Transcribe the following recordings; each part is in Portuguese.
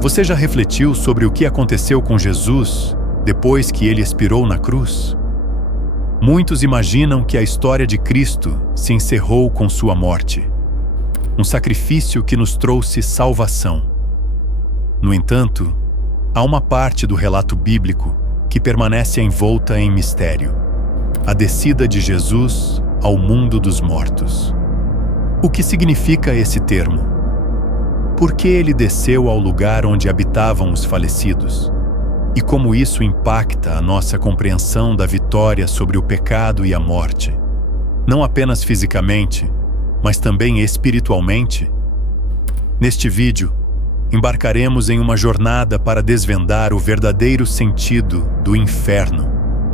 Você já refletiu sobre o que aconteceu com Jesus depois que ele expirou na cruz? Muitos imaginam que a história de Cristo se encerrou com sua morte, um sacrifício que nos trouxe salvação. No entanto, há uma parte do relato bíblico que permanece envolta em mistério: a descida de Jesus ao mundo dos mortos. O que significa esse termo? Por que ele desceu ao lugar onde habitavam os falecidos? E como isso impacta a nossa compreensão da vitória sobre o pecado e a morte, não apenas fisicamente, mas também espiritualmente? Neste vídeo, embarcaremos em uma jornada para desvendar o verdadeiro sentido do inferno,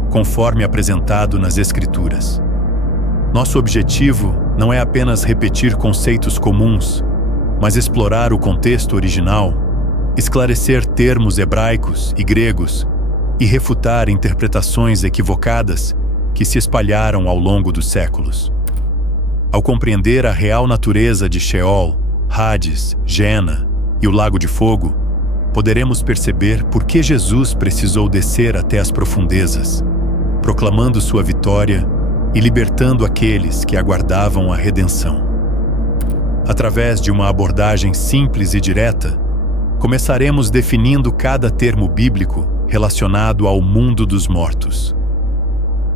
conforme apresentado nas Escrituras. Nosso objetivo não é apenas repetir conceitos comuns, mas explorar o contexto original, esclarecer termos hebraicos e gregos e refutar interpretações equivocadas que se espalharam ao longo dos séculos. Ao compreender a real natureza de Sheol, Hades, Geena e o Lago de Fogo, poderemos perceber por que Jesus precisou descer até as profundezas, proclamando sua vitória e libertando aqueles que aguardavam a redenção. Através de uma abordagem simples e direta, começaremos definindo cada termo bíblico relacionado ao mundo dos mortos.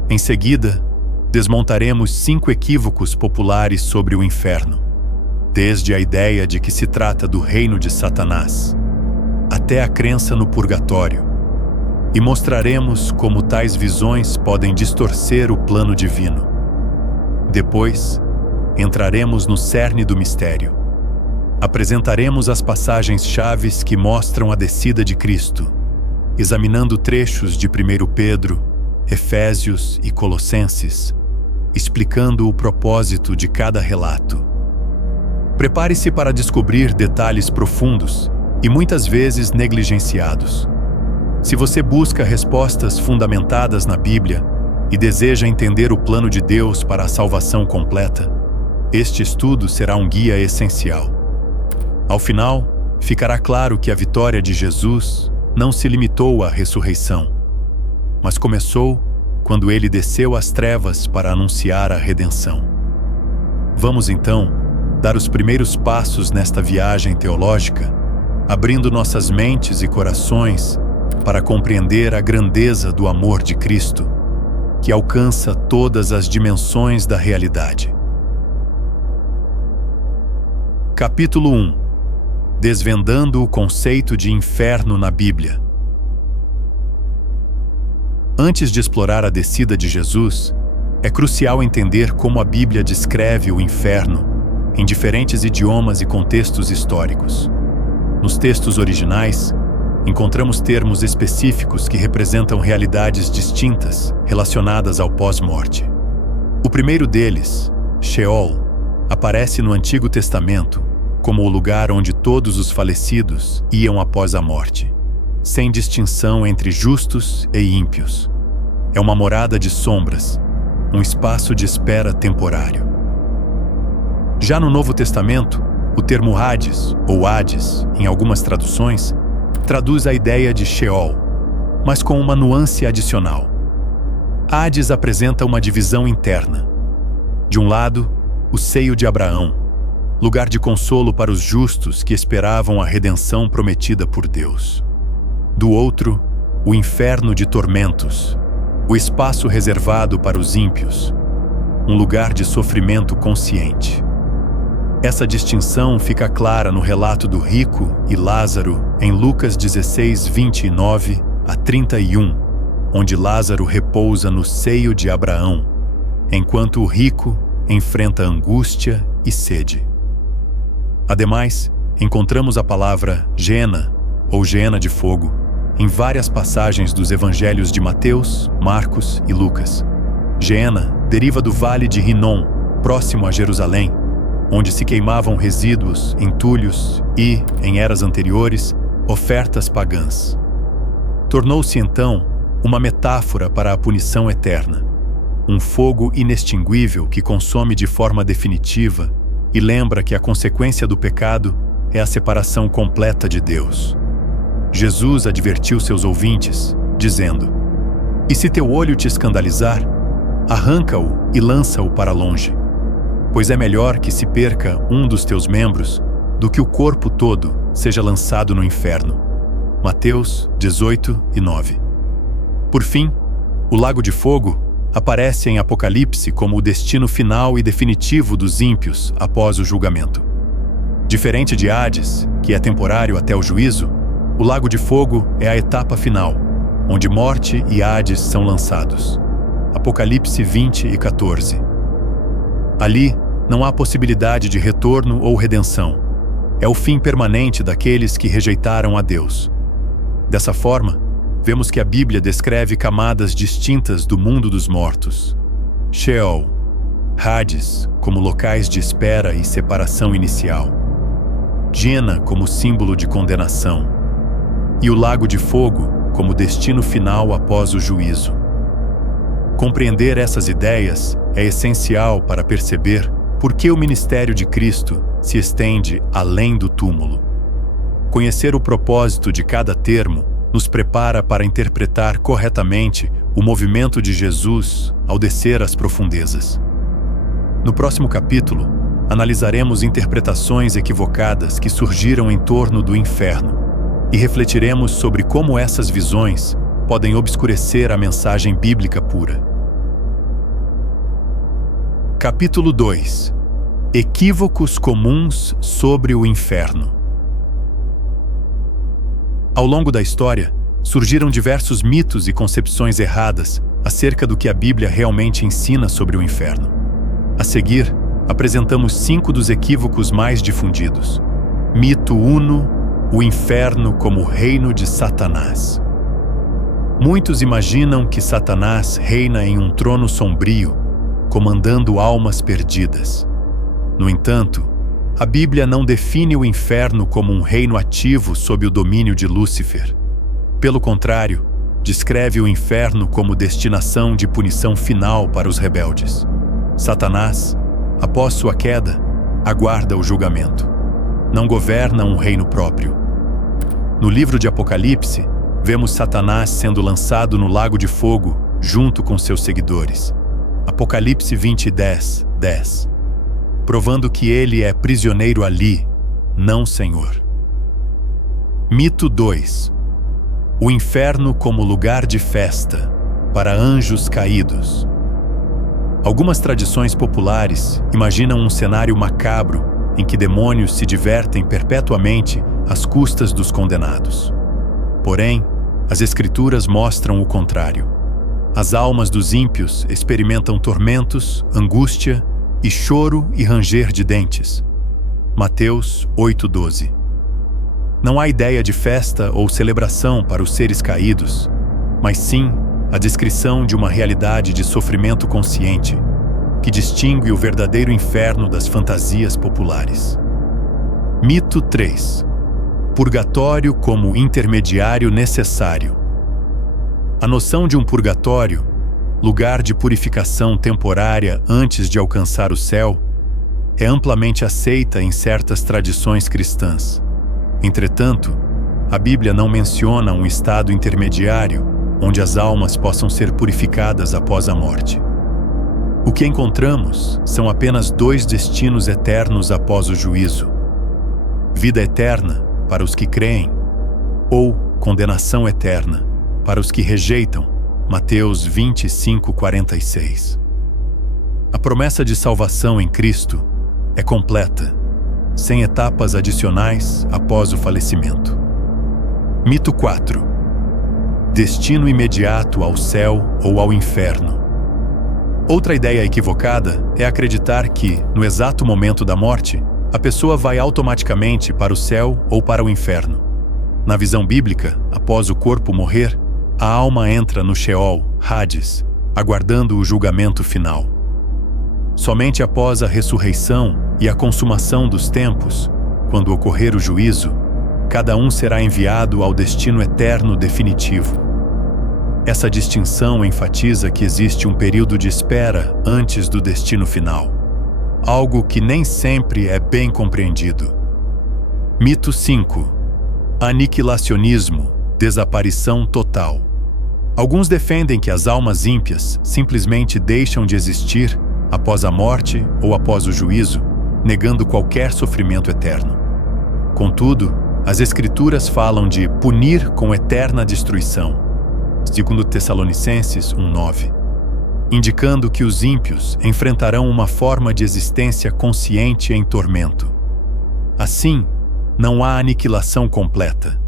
Em seguida, desmontaremos 5 equívocos populares sobre o inferno, desde a ideia de que se trata do reino de Satanás, até a crença no purgatório, e mostraremos como tais visões podem distorcer o plano divino. Depois, entraremos no cerne do mistério. Apresentaremos as passagens-chaves que mostram a descida de Cristo, examinando trechos de 1 Pedro, Efésios e Colossenses, explicando o propósito de cada relato. Prepare-se para descobrir detalhes profundos e muitas vezes negligenciados. Se você busca respostas fundamentadas na Bíblia e deseja entender o plano de Deus para a salvação completa, este estudo será um guia essencial. Ao final, ficará claro que a vitória de Jesus não se limitou à ressurreição, mas começou quando ele desceu às trevas para anunciar a redenção. Vamos então dar os primeiros passos nesta viagem teológica, abrindo nossas mentes e corações para compreender a grandeza do amor de Cristo, que alcança todas as dimensões da realidade. Capítulo 1. Desvendando o conceito de inferno na Bíblia. Antes de explorar a descida de Jesus, é crucial entender como a Bíblia descreve o inferno em diferentes idiomas e contextos históricos. Nos textos originais, encontramos termos específicos que representam realidades distintas relacionadas ao pós-morte. O primeiro deles, Sheol, aparece no Antigo Testamento como o lugar onde todos os falecidos iam após a morte, sem distinção entre justos e ímpios. É uma morada de sombras, um espaço de espera temporário. Já no Novo Testamento, o termo Hades, ou Hades, em algumas traduções, traduz a ideia de Sheol, mas com uma nuance adicional. Hades apresenta uma divisão interna. De um lado, o seio de Abraão, lugar de consolo para os justos que esperavam a redenção prometida por Deus. Do outro, o inferno de tormentos, o espaço reservado para os ímpios, um lugar de sofrimento consciente. Essa distinção fica clara no relato do rico e Lázaro em Lucas 16, 29 a 31, onde Lázaro repousa no seio de Abraão, enquanto o rico enfrenta angústia e sede. Ademais, encontramos a palavra Geena, ou Geena de fogo, em várias passagens dos evangelhos de Mateus, Marcos e Lucas. Geena deriva do vale de Rinom, próximo a Jerusalém, onde se queimavam resíduos, entulhos e, em eras anteriores, ofertas pagãs. Tornou-se então uma metáfora para a punição eterna, um fogo inextinguível que consome de forma definitiva e lembra que a consequência do pecado é a separação completa de Deus. Jesus advertiu seus ouvintes, dizendo: "E se teu olho te escandalizar, arranca-o e lança-o para longe. Pois é melhor que se perca um dos teus membros do que o corpo todo seja lançado no inferno." Mateus 18:9. Por fim, o lago de fogo aparece em Apocalipse como o destino final e definitivo dos ímpios após o julgamento. Diferente de Hades, que é temporário até o juízo, o lago de fogo é a etapa final, onde morte e Hades são lançados. Apocalipse 20:14. Ali não há possibilidade de retorno ou redenção. É o fim permanente daqueles que rejeitaram a Deus. Dessa forma, vemos que a Bíblia descreve camadas distintas do mundo dos mortos. Sheol, Hades como locais de espera e separação inicial. Gena como símbolo de condenação. E o lago de fogo como destino final após o juízo. Compreender essas ideias é essencial para perceber por que o ministério de Cristo se estende além do túmulo. Conhecer o propósito de cada termo nos prepara para interpretar corretamente o movimento de Jesus ao descer às profundezas. No próximo capítulo, analisaremos interpretações equivocadas que surgiram em torno do inferno e refletiremos sobre como essas visões podem obscurecer a mensagem bíblica pura. Capítulo 2. Equívocos comuns sobre o inferno. Ao longo da história, surgiram diversos mitos e concepções erradas acerca do que a Bíblia realmente ensina sobre o inferno. A seguir, apresentamos 5 dos equívocos mais difundidos. Mito 1: o inferno como reino de Satanás. Muitos imaginam que Satanás reina em um trono sombrio, comandando almas perdidas. No entanto, a Bíblia não define o inferno como um reino ativo sob o domínio de Lúcifer. Pelo contrário, descreve o inferno como destinação de punição final para os rebeldes. Satanás, após sua queda, aguarda o julgamento. Não governa um reino próprio. No livro de Apocalipse, vemos Satanás sendo lançado no lago de fogo junto com seus seguidores. Apocalipse 20:10, provando que ele é prisioneiro ali, não Senhor. Mito 2: o inferno como lugar de festa para anjos caídos. Algumas tradições populares imaginam um cenário macabro em que demônios se divertem perpetuamente às custas dos condenados. Porém, as Escrituras mostram o contrário. As almas dos ímpios experimentam tormentos, angústia e choro e ranger de dentes. Mateus 8:12. Não há ideia de festa ou celebração para os seres caídos, mas sim a descrição de uma realidade de sofrimento consciente, que distingue o verdadeiro inferno das fantasias populares. Mito 3: purgatório como intermediário necessário. A noção de um purgatório, lugar de purificação temporária antes de alcançar o céu, é amplamente aceita em certas tradições cristãs. Entretanto, a Bíblia não menciona um estado intermediário onde as almas possam ser purificadas após a morte. O que encontramos são apenas 2 destinos eternos após o juízo: vida eterna para os que creem, ou condenação eterna para os que rejeitam. Mateus 25:46. A promessa de salvação em Cristo é completa, sem etapas adicionais após o falecimento. Mito 4: destino imediato ao céu ou ao inferno. Outra ideia equivocada é acreditar que, no exato momento da morte, a pessoa vai automaticamente para o céu ou para o inferno. Na visão bíblica, após o corpo morrer, a alma entra no Sheol, Hades, aguardando o julgamento final. Somente após a ressurreição e a consumação dos tempos, quando ocorrer o juízo, cada um será enviado ao destino eterno definitivo. Essa distinção enfatiza que existe um período de espera antes do destino final, algo que nem sempre é bem compreendido. Mito 5: Aniquilacionismo, desaparição total. Alguns defendem que as almas ímpias simplesmente deixam de existir após a morte ou após o juízo, negando qualquer sofrimento eterno. Contudo, as Escrituras falam de punir com eterna destruição, segundo Tessalonicenses 1:9, indicando que os ímpios enfrentarão uma forma de existência consciente em tormento. Assim, não há aniquilação completa,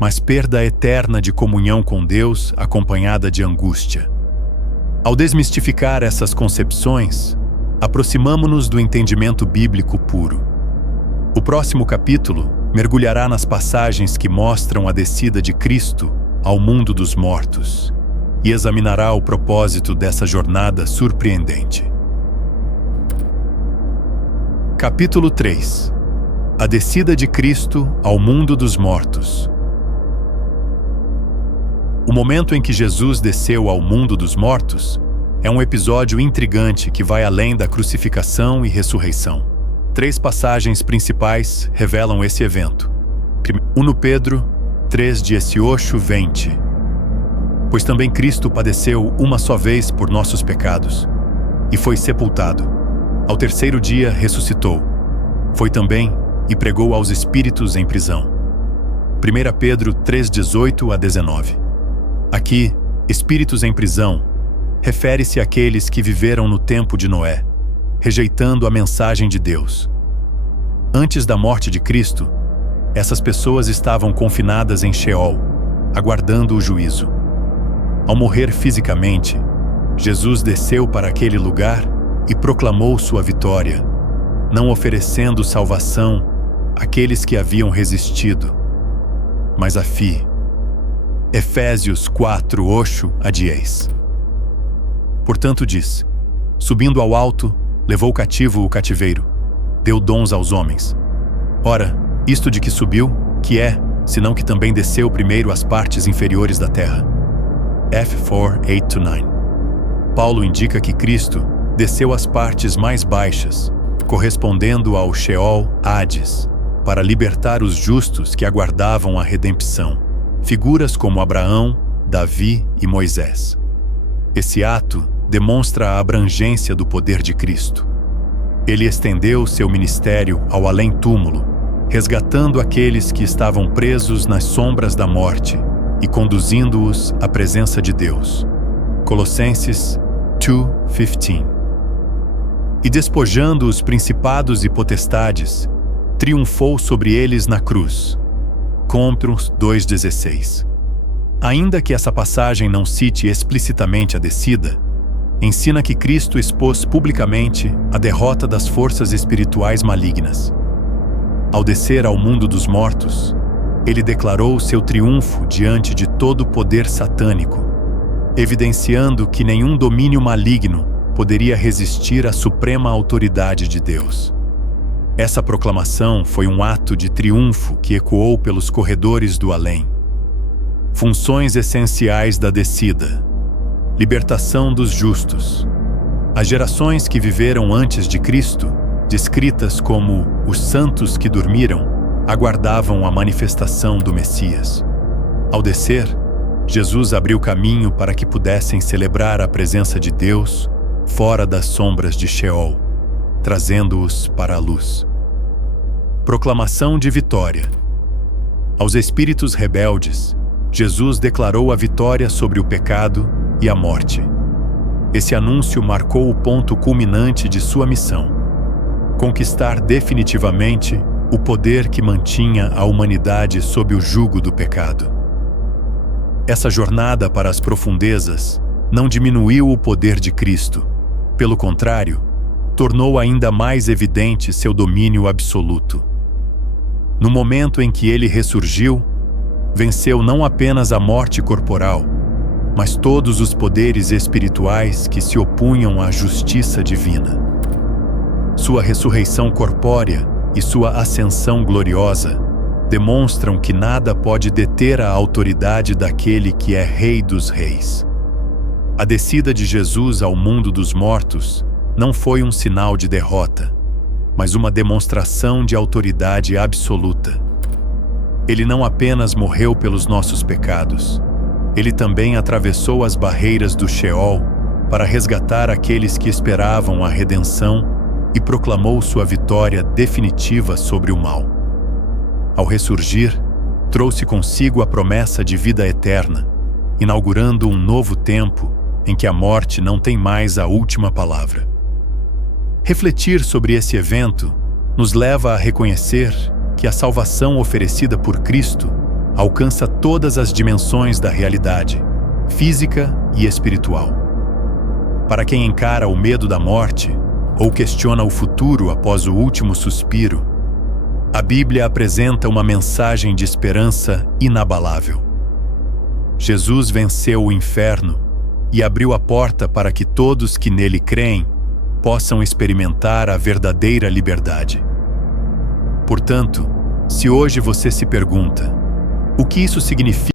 mas perda eterna de comunhão com Deus acompanhada de angústia. Ao desmistificar essas concepções, aproximamo-nos do entendimento bíblico puro. O próximo capítulo mergulhará nas passagens que mostram a descida de Cristo ao mundo dos mortos e examinará o propósito dessa jornada surpreendente. Capítulo 3. A descida de Cristo ao mundo dos mortos. O momento em que Jesus desceu ao mundo dos mortos é um episódio intrigante que vai além da crucificação e ressurreição. 3 passagens principais revelam esse evento. 1 Pedro 3:18-20. Pois também Cristo padeceu uma só vez por nossos pecados, e foi sepultado. Ao terceiro dia ressuscitou. Foi também e pregou aos espíritos em prisão. 1 Pedro 3:18-19. Aqui, espíritos em prisão, refere-se àqueles que viveram no tempo de Noé, rejeitando a mensagem de Deus. Antes da morte de Cristo, essas pessoas estavam confinadas em Sheol, aguardando o juízo. Ao morrer fisicamente, Jesus desceu para aquele lugar e proclamou sua vitória, não oferecendo salvação àqueles que haviam resistido, mas a fim. Efésios 4:8-10. Portanto diz: subindo ao alto, levou cativo o cativeiro, deu dons aos homens. Ora, isto de que subiu, que é, senão que também desceu primeiro às partes inferiores da terra. F4:8-9. Paulo indica que Cristo desceu às partes mais baixas, correspondendo ao Sheol Hades, para libertar os justos que aguardavam a redenção, figuras como Abraão, Davi e Moisés. Esse ato demonstra a abrangência do poder de Cristo. Ele estendeu seu ministério ao além-túmulo, resgatando aqueles que estavam presos nas sombras da morte e conduzindo-os à presença de Deus. Colossenses 2:15. E despojando os principados e potestades, triunfou sobre eles na cruz. Coríntios 2:16. Ainda que essa passagem não cite explicitamente a descida, ensina que Cristo expôs publicamente a derrota das forças espirituais malignas. Ao descer ao mundo dos mortos, ele declarou seu triunfo diante de todo o poder satânico, evidenciando que nenhum domínio maligno poderia resistir à suprema autoridade de Deus. Essa proclamação foi um ato de triunfo que ecoou pelos corredores do além. Funções essenciais da descida: libertação dos justos. As gerações que viveram antes de Cristo, descritas como os santos que dormiram, aguardavam a manifestação do Messias. Ao descer, Jesus abriu caminho para que pudessem celebrar a presença de Deus fora das sombras de Sheol, trazendo-os para a luz. Proclamação de vitória. Aos espíritos rebeldes, Jesus declarou a vitória sobre o pecado e a morte. Esse anúncio marcou o ponto culminante de sua missão: conquistar definitivamente o poder que mantinha a humanidade sob o jugo do pecado. Essa jornada para as profundezas não diminuiu o poder de Cristo. Pelo contrário, tornou ainda mais evidente seu domínio absoluto. No momento em que ele ressurgiu, venceu não apenas a morte corporal, mas todos os poderes espirituais que se opunham à justiça divina. Sua ressurreição corpórea e sua ascensão gloriosa demonstram que nada pode deter a autoridade daquele que é Rei dos Reis. A descida de Jesus ao mundo dos mortos não foi um sinal de derrota, mas uma demonstração de autoridade absoluta. Ele não apenas morreu pelos nossos pecados, ele também atravessou as barreiras do Sheol para resgatar aqueles que esperavam a redenção e proclamou sua vitória definitiva sobre o mal. Ao ressurgir, trouxe consigo a promessa de vida eterna, inaugurando um novo tempo em que a morte não tem mais a última palavra. Refletir sobre esse evento nos leva a reconhecer que a salvação oferecida por Cristo alcança todas as dimensões da realidade, física e espiritual. Para quem encara o medo da morte ou questiona o futuro após o último suspiro, a Bíblia apresenta uma mensagem de esperança inabalável. Jesus venceu o inferno e abriu a porta para que todos que nele creem possam experimentar a verdadeira liberdade. Portanto, se hoje você se pergunta: o que isso significa